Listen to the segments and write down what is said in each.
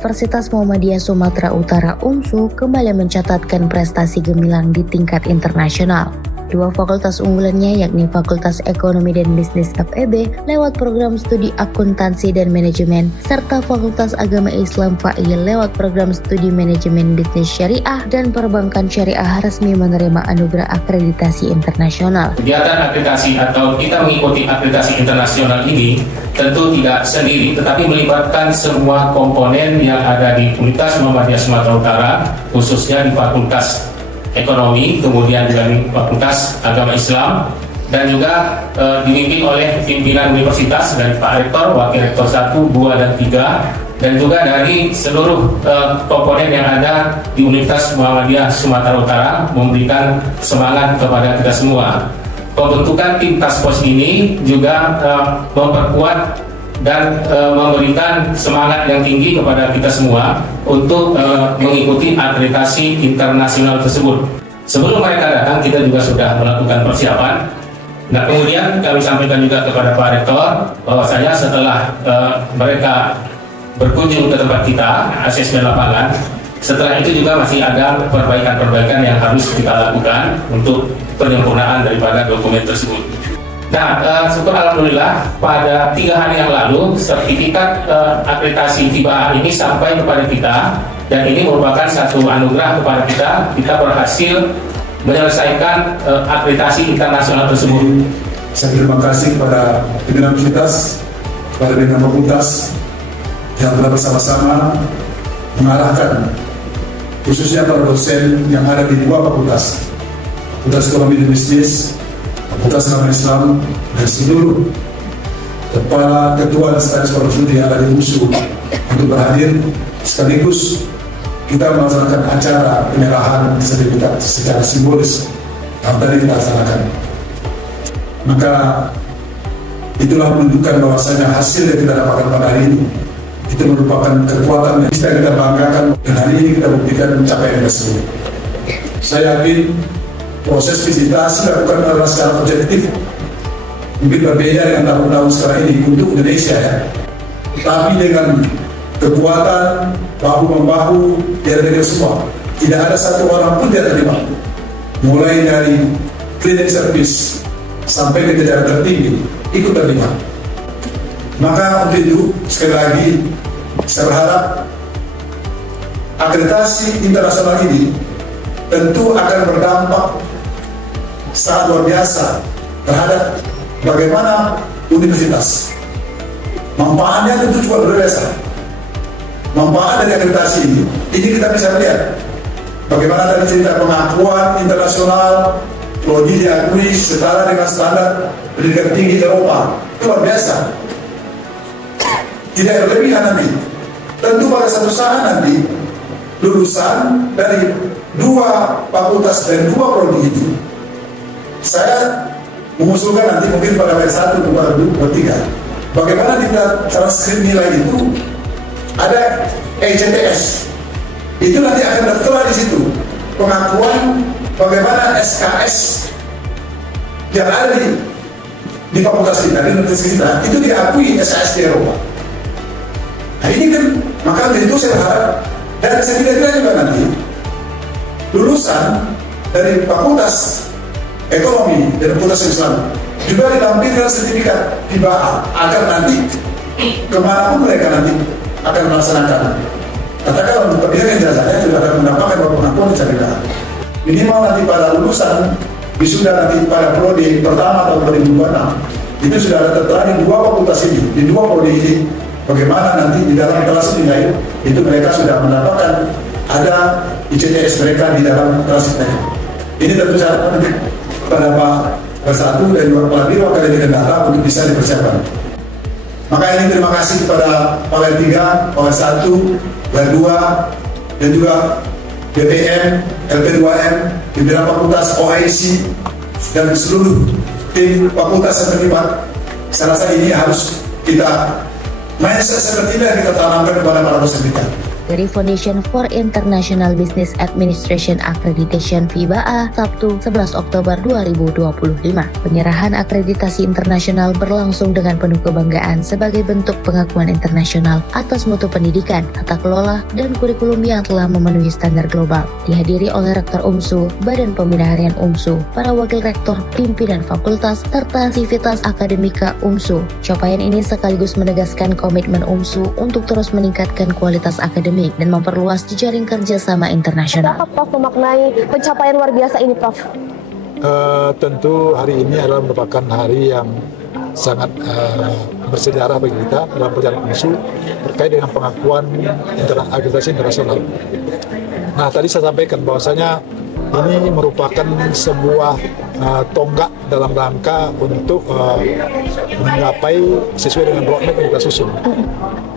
Universitas Muhammadiyah Sumatera Utara UNSU kembali mencatatkan prestasi gemilang di tingkat internasional. Dua fakultas unggulannya yakni Fakultas Ekonomi dan Bisnis FEB lewat program studi akuntansi dan manajemen serta Fakultas Agama Islam FAI lewat program studi manajemen bisnis syariah dan perbankan syariah resmi menerima anugerah akreditasi internasional. Kegiatan akreditasi atau kita mengikuti akreditasi internasional ini tentu tidak sendiri, tetapi melibatkan semua komponen yang ada di Universitas Muhammadiyah Sumatera Utara, khususnya di Fakultas Ekonomi, kemudian juga di Fakultas Agama Islam, dan juga dipimpin oleh pimpinan universitas dari Pak Rektor, Wakil Rektor 1, 2, dan 3, dan juga dari seluruh komponen yang ada di Universitas Muhammadiyah Sumatera Utara memberikan semangat kepada kita semua. Pembentukan tim task force ini juga memperkuat dan memberikan semangat yang tinggi kepada kita semua untuk mengikuti akreditasi internasional tersebut. Sebelum mereka datang, kita juga sudah melakukan persiapan. Nah, kemudian kami sampaikan juga kepada Pak Rektor bahwasanya setelah mereka berkunjung ke tempat kita, asesmen lapangan, setelah itu juga masih ada perbaikan-perbaikan yang harus kita lakukan untuk penyempurnaan daripada dokumen tersebut. Nah, syukur alhamdulillah pada 3 hari yang lalu sertifikat akreditasi FIBA ini sampai kepada kita, dan ini merupakan satu anugerah kepada kita. Kita berhasil menyelesaikan akreditasi internasional tersebut. Saya terima kasih kepada pimpinan universitas, kepada pimpinan fakultas yang telah bersama-sama mengarahkan khususnya para dosen yang ada di 2 fakultas, Fakultas Ekonomi dan Bisnis, Fakultas Agama Islam, dan seluruh kepala ketua dan staf sekolah studi yang ada di UNSU untuk berhadir, sekaligus kita melaksanakan acara penyerahan sertifikat secara simbolis yang tadi kita laksanakan. Maka itulah menunjukkan bahwasanya hasil yang kita dapatkan pada hari ini itu merupakan kekuatan yang bisa kita banggakan, dan hari ini kita buktikan pencapaian tersebut. Saya yakin proses visitasi dilakukan adalah secara objektif, mungkin berbeda dengan tahun-tahun sekarang ini untuk Indonesia ya, tapi dengan kekuatan bahu-membahu dari semua, tidak ada satu orang pun tidak terlibat, mulai dari cleaning service sampai ke jajaran tertinggi ikut terlibat. Maka untuk itu sekali lagi saya berharap akreditasi internasional ini tentu akan berdampak sangat luar biasa terhadap bagaimana universitas. Manfaatnya tentu juga luar biasa. Manfaat dari akreditasi ini kita bisa melihat bagaimana tadi cerita pengakuan internasional, prodi diakui setara dengan standar pendidikan tinggi Eropa, itu luar biasa. Tidak berlebihan nanti. Tentu pada satu saat nanti lulusan dari 2 fakultas dan 2 prodi itu, saya mengusulkan nanti mungkin pada S1 atau pada 2, 3, bagaimana kita transkrip nilai itu ada ECTS, itu nanti akan tertera di situ pengakuan bagaimana SKS yang ada di fakultas kita, di universitas kita, itu diakui SKS di Eropa. Nah ini kan, maka itu saya berharap, dan saya kira juga nanti lulusan dari Fakultas Ekonomi dan Fakultas Islam juga dilampirkan sertifikat FIBA agar nanti kemanapun mereka nanti akan melaksanakan, katakanlah pihak ijazahnya juga akan mendapatkan pengakuan sertifikat. Minimal nanti pada lulusan wisuda nanti pada prodi pertama tahun 2026 itu sudah ada tertera di 2 fakultas ini, di 2 prodi ini, bagaimana nanti di dalam kelas nilai itu mereka sudah mendapatkan ada ICTS mereka di dalam kelas nilai. Ini tentu saja kepada Pak Bersatu dan juga Kepala Biro Akademi dan Data untuk bisa dipersiapkan. Maka ini terima kasih kepada Pak L3, Pak L1, L2, dan juga BPM, LP2M, pimpinan fakultas OIC, dan seluruh tim fakultas yang terlibat. Saya rasa ini harus kita mindset seperti ini yang kita tanamkan kepada para dosen kita. dari Foundation for International Business Administration Accreditation (FIBA) Sabtu 11 Oktober 2025. Penyerahan akreditasi internasional berlangsung dengan penuh kebanggaan sebagai bentuk pengakuan internasional atas mutu pendidikan, tata kelola, dan kurikulum yang telah memenuhi standar global. Dihadiri oleh Rektor UMSU, Badan Pembina Harian UMSU, para wakil rektor, pimpinan fakultas, serta sivitas akademika UMSU. Capaian ini sekaligus menegaskan komitmen UMSU untuk terus meningkatkan kualitas akademik dan memperluas jejaring kerjasama internasional. Apa Prof memaknai pencapaian luar biasa ini, Prof? Tentu hari ini adalah merupakan hari yang sangat bersejarah bagi kita dalam perjalanan UMSU terkait dengan pengakuan akreditasi internasional. Nah, tadi saya sampaikan bahwasanya ini merupakan sebuah tonggak dalam rangka untuk menggapai sesuai dengan roadmap yang kita susun.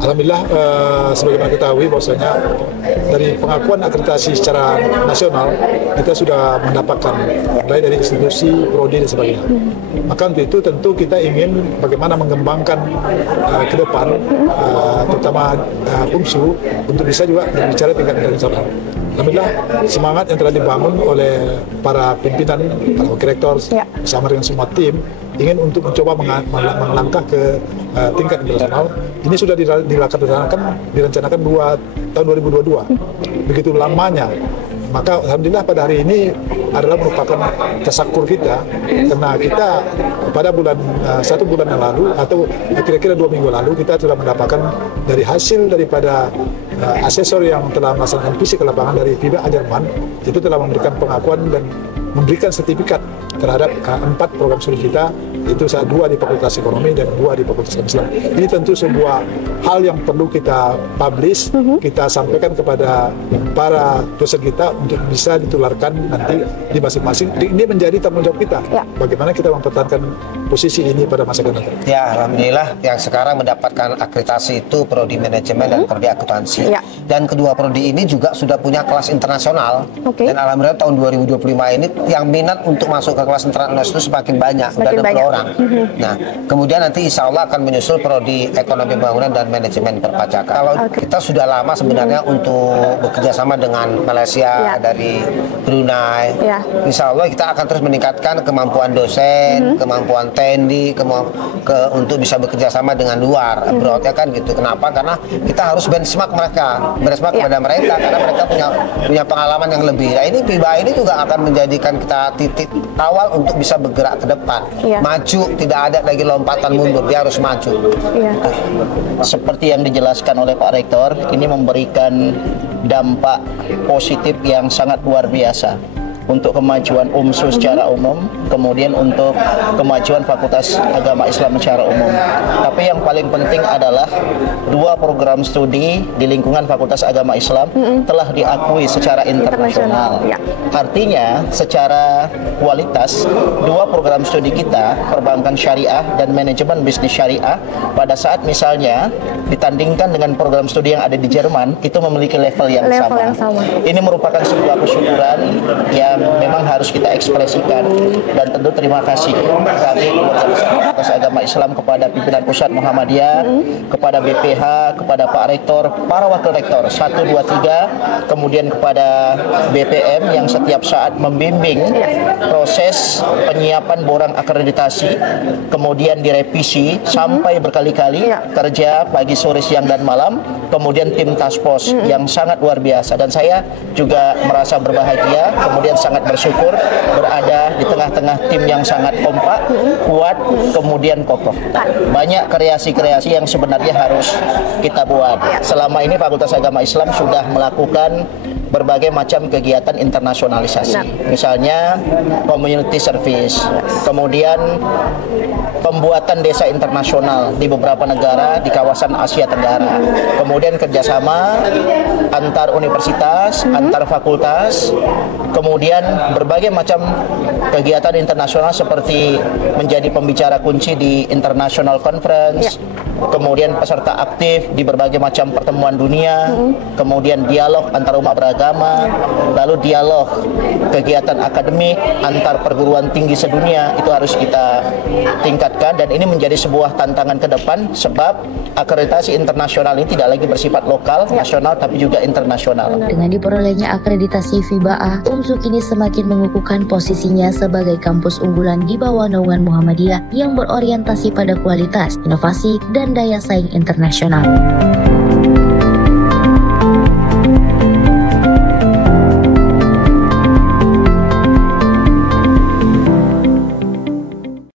Alhamdulillah, sebagaimana kita ketahui bahwasanya dari pengakuan akreditasi secara nasional kita sudah mendapatkan mulai dari institusi, prodi dan sebagainya. Maka untuk itu tentu kita ingin bagaimana mengembangkan ke depan, terutama UMSU untuk bisa juga berbicara tingkat internasional. Alhamdulillah, semangat yang telah dibangun oleh para pimpinan, para wakil rektor, bersama dengan semua tim, ingin untuk mencoba melangkah ke tingkat internasional. Ini sudah direncanakan tahun 2022. Begitu lamanya. Maka alhamdulillah pada hari ini adalah merupakan tasakur kita, karena kita pada satu bulan yang lalu atau kira-kira 2 minggu lalu kita sudah mendapatkan dari hasil daripada asesor yang telah melaksanakan visi ke lapangan dari FIBA Jerman, itu telah memberikan pengakuan dan memberikan sertifikat terhadap 4 program studi kita, itu 2 di Fakultas Ekonomi dan 2 di Fakultas Islam. Ini tentu sebuah hal yang perlu kita publish, kita sampaikan kepada para dosen kita untuk bisa ditularkan nanti di masing-masing. Ini menjadi tanggung jawab kita, bagaimana kita mempertahankan posisi ini pada masa akan datang. Ya, alhamdulillah yang sekarang mendapatkan akreditasi itu prodi manajemen dan prodi akuntansi. Dan kedua prodi ini juga sudah punya kelas internasional. Dan alhamdulillah tahun 2025 ini yang minat untuk masuk ke kelas internasional itu semakin banyak, sudah 20 orang. Nah, kemudian nanti insya Allah akan menyusul prodi ekonomi pembangunan dan manajemen perpajakan. Kalau kita sudah lama sebenarnya untuk bekerja sama dengan Malaysia, dari Brunei, insya Allah kita akan terus meningkatkan kemampuan dosen, kemampuan TNI, untuk bisa bekerja sama dengan luar, abroad, ya kan gitu. Kenapa? Karena kita harus benchmark kepada mereka, karena mereka punya pengalaman yang lebih. Nah, ini FIBA ini juga akan menjadikan kita titik awal untuk bisa bergerak ke depan, maju, tidak ada lagi lompatan mundur, dia harus maju. Seperti yang dijelaskan oleh Pak Rektor, ini memberikan dampak positif yang sangat luar biasa untuk kemajuan UMSU secara umum, kemudian untuk kemajuan Fakultas Agama Islam secara umum. Tapi yang paling penting adalah 2 program studi di lingkungan Fakultas Agama Islam telah diakui secara internasional. Artinya secara kualitas 2 program studi kita, perbankan syariah dan manajemen bisnis syariah, pada saat misalnya ditandingkan dengan program studi yang ada di Jerman, itu memiliki level yang sama. Ini merupakan sebuah kesyukuran yang memang harus kita ekspresikan, dan tentu terima kasih kami Fakultas Agama Islam kepada pimpinan pusat Muhammadiyah, kepada BPH, kepada Pak Rektor, para wakil rektor 1, 2, 3, kemudian kepada BPM yang setiap saat membimbing proses penyiapan borang akreditasi, kemudian direvisi sampai berkali-kali, kerja pagi, sore, siang, dan malam, kemudian tim task force yang sangat luar biasa. Dan saya juga merasa berbahagia, kemudian sangat bersyukur berada di tengah-tengah tim yang sangat kompak, kuat, kemudian kokoh. Banyak kreasi-kreasi yang sebenarnya harus kita buat. Selama ini Fakultas Agama Islam sudah melakukan berbagai macam kegiatan internasionalisasi. Misalnya community service, kemudian pembuatan desa internasional di beberapa negara di kawasan Asia Tenggara, kemudian kerjasama antar universitas, antar fakultas, kemudian berbagai macam kegiatan internasional seperti menjadi pembicara kunci di International Conference, kemudian peserta aktif di berbagai macam pertemuan dunia, kemudian dialog antar umat beragama agama, lalu dialog kegiatan akademik antar perguruan tinggi sedunia itu harus kita tingkatkan, dan ini menjadi sebuah tantangan ke depan sebab akreditasi internasional ini tidak lagi bersifat lokal, nasional, tapi juga internasional. Dengan diperolehnya akreditasi FIBA-A, UMSU kini semakin mengukuhkan posisinya sebagai kampus unggulan di bawah naungan Muhammadiyah yang berorientasi pada kualitas, inovasi, dan daya saing internasional.